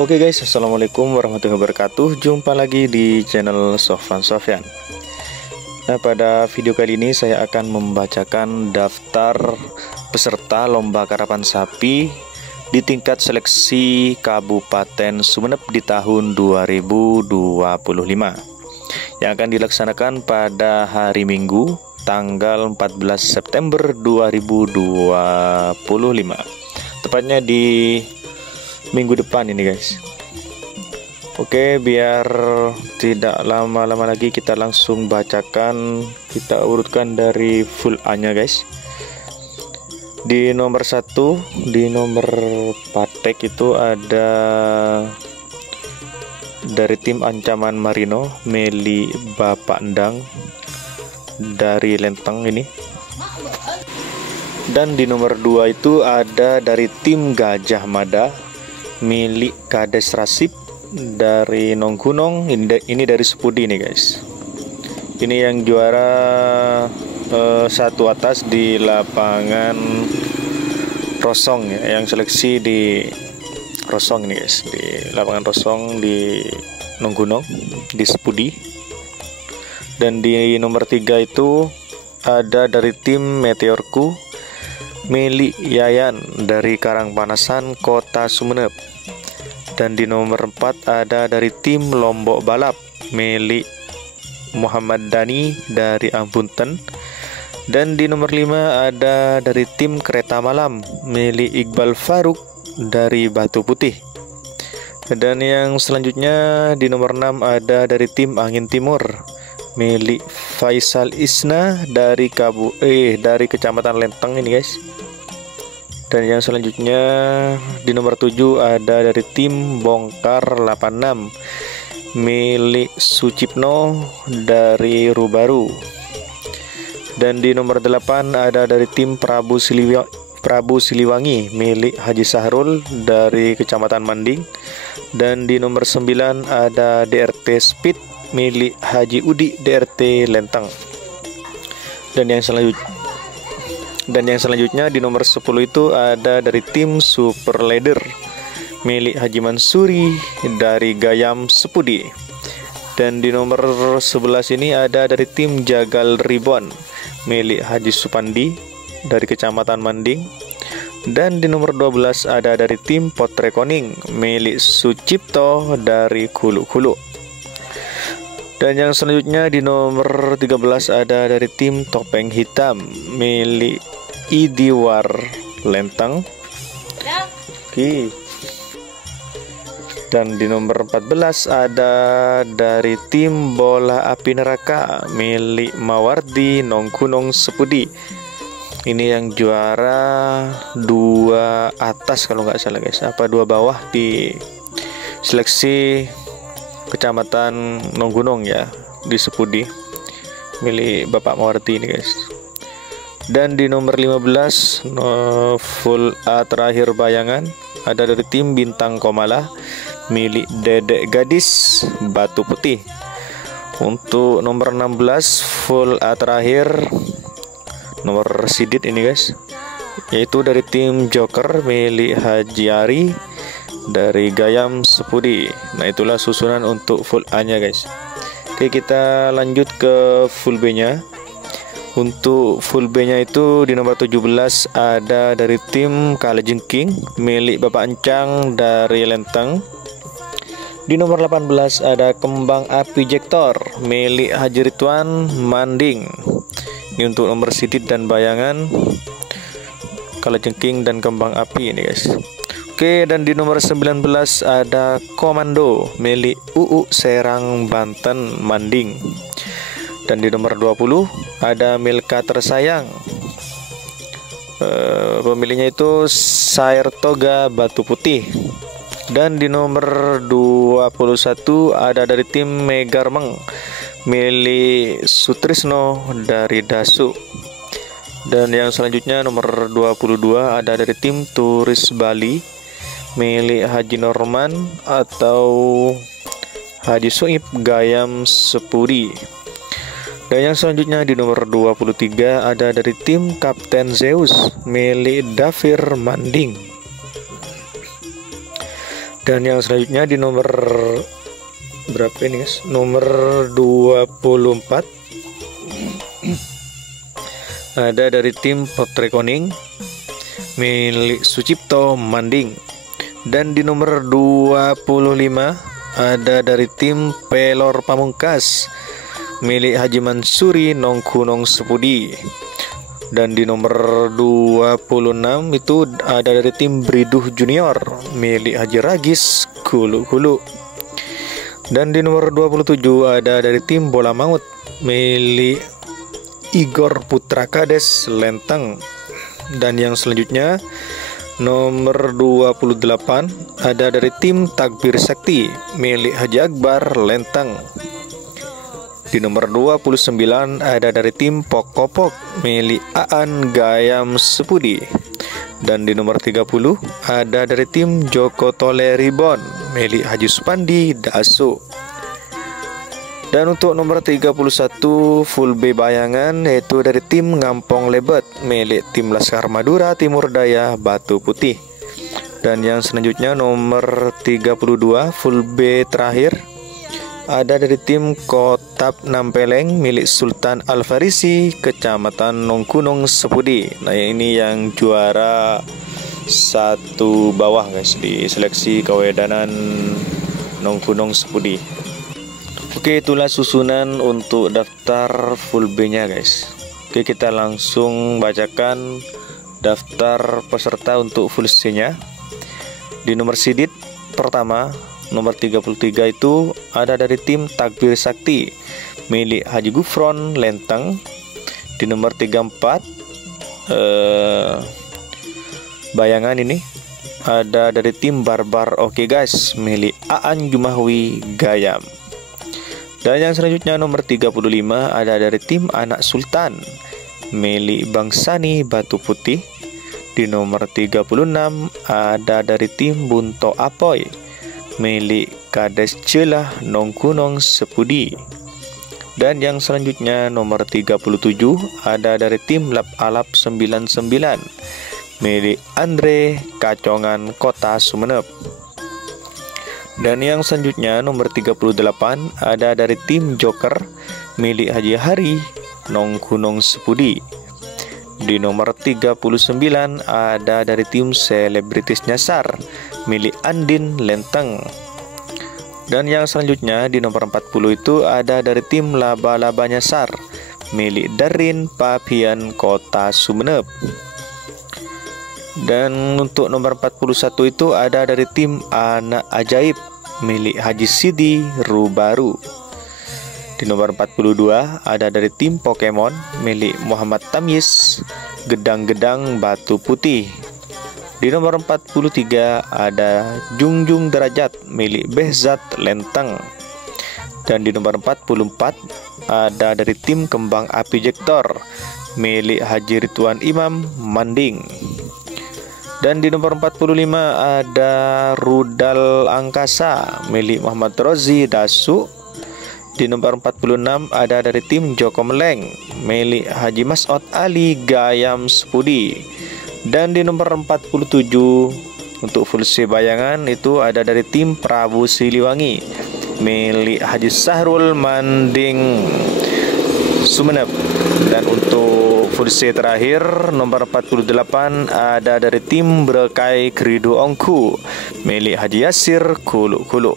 Oke guys, assalamualaikum warahmatullahi wabarakatuh. Jumpa lagi di channel Sofwan Sofyan. Nah, pada video kali ini saya akan membacakan daftar peserta lomba karapan sapi di tingkat seleksi Kabupaten Sumeneb di tahun 2025 yang akan dilaksanakan pada hari Minggu tanggal 14 September 2025, tepatnya di minggu depan ini guys. Oke, biar tidak lama-lama lagi kita langsung bacakan, kita urutkan dari full A-nya guys. Di nomor 1, di nomor Patek itu ada dari tim Ancaman Marino, Meli Bapak Endang dari Lenteng ini. Dan di nomor 2 itu ada dari tim Gajah Mada, milik Kades Rasip dari Nonggunong. Ini dari Sepudi nih guys. Ini yang juara satu atas di lapangan Rosong ya, yang seleksi di Rosong ini guys, di lapangan Rosong di Nonggunong di Sepudi. Dan di nomor 3 itu ada dari tim Meteorku, milik Yayan dari Karangpanasan, Kota Sumeneb. Dan di nomor 4 ada dari tim Lombok Balap, milik Muhammad Dani dari Ambunten. Dan di nomor 5 ada dari tim Kereta Malam, milik Iqbal Faruk dari Batu Putih. Dan yang selanjutnya di nomor 6 ada dari tim Angin Timur, milik Faisal Isna dari dari Kecamatan Lenteng ini guys. Dan yang selanjutnya di nomor 7 ada dari tim Bongkar 86, milik Sucipno dari Rubaru. Dan di nomor 8 ada dari tim Prabu Siliwangi, milik Haji Sahrul dari Kecamatan Manding. Dan di nomor 9 ada DRT Speed, milik Haji Udi DRT Lenteng. Dan yang selanjutnya di nomor 10 itu ada dari tim Super Leader, milik Haji Mansuri dari Gayam Sepudi. Dan di nomor 11 ini ada dari tim Jagal Ribon, milik Haji Supandi dari Kecamatan Manding. Dan di nomor 12 ada dari tim Potrekoning, milik Sucipto dari Kulu-Kulu. Dan yang selanjutnya di nomor 13 ada dari tim Topeng Hitam, milik Idiwar Lenteng. Oke. Dan di nomor 14 ada dari tim Bola Api Neraka, milik Mawardi Nongkunong Sepudi. Ini yang juara 2 atas kalau nggak salah guys, apa 2 bawah di seleksi Kecamatan Nonggunong ya, di Sepudi, milik Bapak Mawardi ini guys. Dan di nomor 15 full A terakhir bayangan ada dari tim Bintang Komala, milik Dedek Gadis Batu Putih. Untuk nomor 16 full A terakhir nomor Sidit ini guys, yaitu dari tim Joker, milik Haji Ari dari Gayam Sepudi. Nah, itulah susunan untuk full A-nya guys. Oke, kita lanjut ke full B-nya. Untuk full B-nya itu di nomor 17 ada dari tim Kalajengking, milik Bapak Encang dari Lenteng. Di nomor 18 ada Kembang Api Jektor, milik Haji Ridwan Manding. Ini untuk nomor Sidit dan bayangan Kalajengking dan Kembang Api ini guys. Oke, dan di nomor 19 ada Komando, milik UU Serang Banten Manding. Dan di nomor 20 ada Milka Tersayang, pemiliknya itu Sair Toga Batu Putih. Dan di nomor 21 ada dari tim Megarmeng, milik Sutrisno dari Dasu. Dan yang selanjutnya nomor 22 ada dari tim Turis Bali, milik Haji Norman atau Haji Suib Gayam Sepudi. Dan yang selanjutnya di nomor 23 ada dari tim Kapten Zeus milik Davir Manding. Dan yang selanjutnya di nomor berapa ini guys? Nomor 24 ada dari tim Potrekoning milik Sucipto Manding. Dan di nomor 25 ada dari tim Pelor Pamungkas milik Haji Mansuri Nongkunong Sepudi. Dan di nomor 26 itu ada dari tim Briduh Junior milik Haji Ragis Kulu-Kulu. Dan di nomor 27 ada dari tim Bola Maut milik Igor Putra Kades Lenteng. Dan yang selanjutnya nomor 28 ada dari tim Takbir Sakti milik Haji Akbar Lenteng. Di nomor 29 ada dari tim Pokopok milik Aan Gayam Sepudi. Dan di nomor 30 ada dari tim Joko Tole Ribon milik Haji Supandi Dasu. Dan untuk nomor 31 full B bayangan yaitu dari tim Ngampong Lebet milik tim Laskar Madura Timur Daya Batu Putih. Dan yang selanjutnya nomor 32 full B terakhir ada dari tim Kotap Nampeleng milik Sultan Al-Farisi Kecamatan Nongkunong Sepudi. Nah ini yang juara satu bawah guys di seleksi Kawedanan Nongkunong Sepudi. Oke, itulah susunan untuk daftar full B nya guys. Oke, kita langsung bacakan daftar peserta untuk full C nya. Di nomor sidit pertama nomor 33 itu ada dari tim Takbir Sakti milik Haji Gufron Lenteng. Di nomor 34 bayangan ini ada dari tim Barbar Oke guys milik Aan Jumahwi Gayam. Dan yang selanjutnya nomor 35 ada dari tim Anak Sultan milik Bang Sani Batu Putih. Di nomor 36 ada dari tim Bunto Apoy milik Kades Celah Nongkunong Sepudi. Dan yang selanjutnya nomor 37 ada dari tim Lap Alap 99 milik Andre Kacongan Kota Sumeneb. Dan yang selanjutnya nomor 38 ada dari tim Joker milik Haji Hari Nongkunong Sepudi. Di nomor 39 ada dari tim Selebritis Nyasar milik Andin Lenteng. Dan yang selanjutnya di nomor 40 itu ada dari tim Laba-Laba Nyasar milik Darin Papian Kota Sumeneb. Dan untuk nomor 41 itu ada dari tim Anak Ajaib milik Haji Sidi Rubaru. Di nomor 42 ada dari tim Pokemon milik Muhammad Tamyiz Gedang-Gedang Batu Putih. Di nomor 43 ada Jungjung Derajat milik Behzat Lenteng. Dan di nomor 44 ada dari tim Kembang Api Jektor milik Haji Ridwan Imam Manding. Dan di nomor 45 ada Rudal Angkasa milik Muhammad Rozi Dasu. Di nomor 46 ada dari tim Joko Meleng milik Haji Mas'ud Ali Gayam Sepudi. Dan di nomor 47 untuk full C bayangan itu ada dari tim Prabu Siliwangi milik Haji Sahrul Manding Sumeneb. Dan untuk full C terakhir nomor 48 ada dari tim Brekai Kridu Ongku milik Haji Yasir Kulu-Kulu.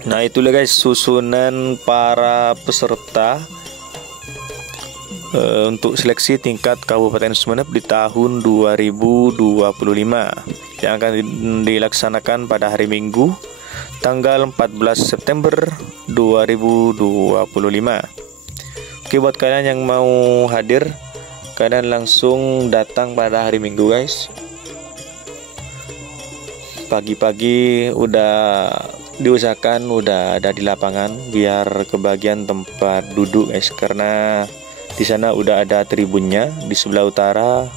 Nah itulah guys susunan para peserta untuk seleksi tingkat Kabupaten Sumeneb di tahun 2025 yang akan dilaksanakan pada hari Minggu tanggal 14 September 2025. Oke, buat kalian yang mau hadir, kalian langsung datang pada hari Minggu guys. Pagi-pagi udah diusahakan udah ada di lapangan biar kebagian tempat duduk guys, karena di sana udah ada tribunnya. Di sebelah utara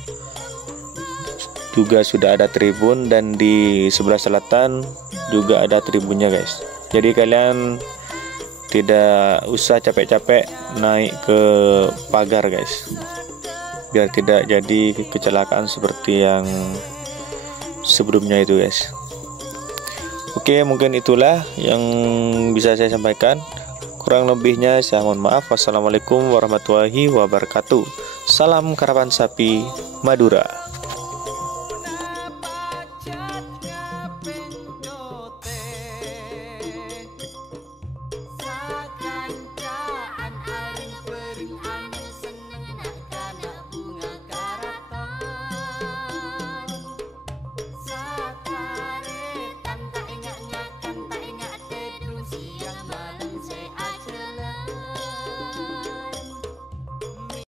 juga sudah ada tribun dan di sebelah selatan juga ada tribunnya guys. Jadi kalian tidak usah capek-capek naik ke pagar guys, biar tidak jadi kecelakaan seperti yang sebelumnya itu guys. Oke, mungkin itulah yang bisa saya sampaikan. Kurang lebihnya saya mohon maaf. Wassalamualaikum warahmatullahi wabarakatuh. Salam karapan sapi Madura.